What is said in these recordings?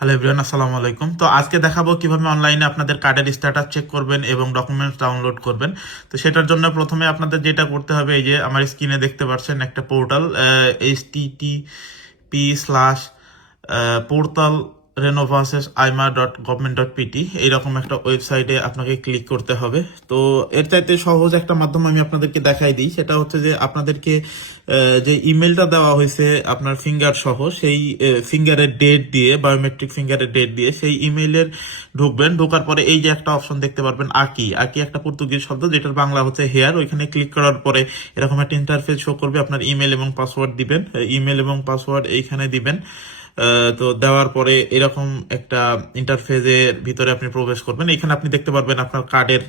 Hello everyone, আসসালামু আলাইকুম। তো আজকে দেখাবো কিভাবে অনলাইনে আপনাদের কার্ডের স্ট্যাটাস চেক করবেন এবং ডকুমেন্টস ডাউনলোড করবেন। তো সেটার জন্য প্রথমে আপনাদের যেটা করতে হবে, এই যে আমার স্ক্রিনে দেখতে পাচ্ছেন একটা পোর্টাল, http://portal renovasesima.government.pt, এইরকম একটা ওয়েবসাইটে আপনাকে ক্লিক করতে হবে। তো এর চাইতে সহজ একটা মাধ্যম আমি আপনাদেরকে দেখাই দিই, সেটা হচ্ছে যে আপনাদেরকে যে ইমেলটা দেওয়া হয়েছে আপনার ফিঙ্গার সহ, সেই ফিঙ্গারের ডেট দিয়ে, বায়োমেট্রিক ফিঙ্গারের ডেট দিয়ে সেই ইমেইলের ঢুকবেন। ঢোকার পরে এই যে একটা অপশন দেখতে পারবেন, আকি। আকি একটা পর্তুগিজ শব্দ, যেটার বাংলা হচ্ছে হেয়ার। ওইখানে ক্লিক করার পরে এরকম একটা ইন্টারফেস শো করবে। আপনার ইমেল এবং পাসওয়ার্ড দিবেন, ইমেল এবং পাসওয়ার্ড এইখানে দিবেন। তো দেওয়ার পরে এরকম একটা ইন্টারফেসের ভিতরে আপনি প্রবেশ করবেন। এখানে আপনি দেখতে পারবেন আপনার কার্ডের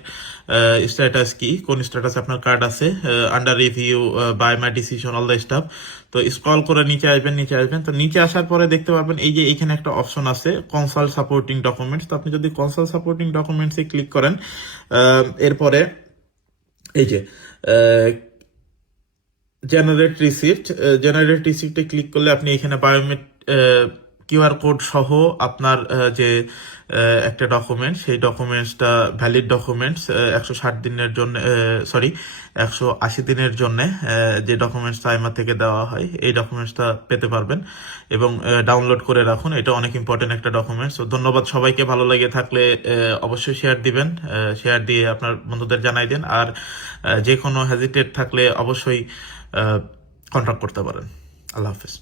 স্ট্যাটাস কি, কোন স্ট্যাটাস আপনার কার্ড আছে, under review, by my decision, all the stuff. তো স্ক্রল করে নিচে আসবেন। তো নিচে আসার পরে দেখতে পারবেন এই যে এখানে একটা অপশন আছে কনসাল্ট সাপোর্টিং ডকুমেন্টস। তো আপনি যদি কনসাল্ট সাপোর্টিং ডকুমেন্টসে ক্লিক করেন, এরপরে এই যে জেনারেট রিসিপ্টে ক্লিক করলে আপনি এখানে কিউআর কোড সহ আপনার যে একটা ডকুমেন্ট, সেই ডকুমেন্টসটা ভ্যালিড ডকুমেন্টস, 160 দিনের জন্য, সরি 180 দিনের জন্য যে ডকুমেন্টসটা আইমা থেকে দেওয়া হয়, এই ডকুমেন্টসটা পেতে পারবেন এবং ডাউনলোড করে রাখুন। এটা অনেক ইম্পর্টেন্ট একটা ডকুমেন্টস। তো ধন্যবাদ সবাইকে। ভালো লেগে থাকলে অবশ্যই শেয়ার দিবেন, শেয়ার দিয়ে আপনার বন্ধুদের জানাই দেন। আর যে কোনো হেজিটেট থাকলে অবশ্যই কন্ট্যাক্ট করতে পারেন। আল্লাহ হাফিজ।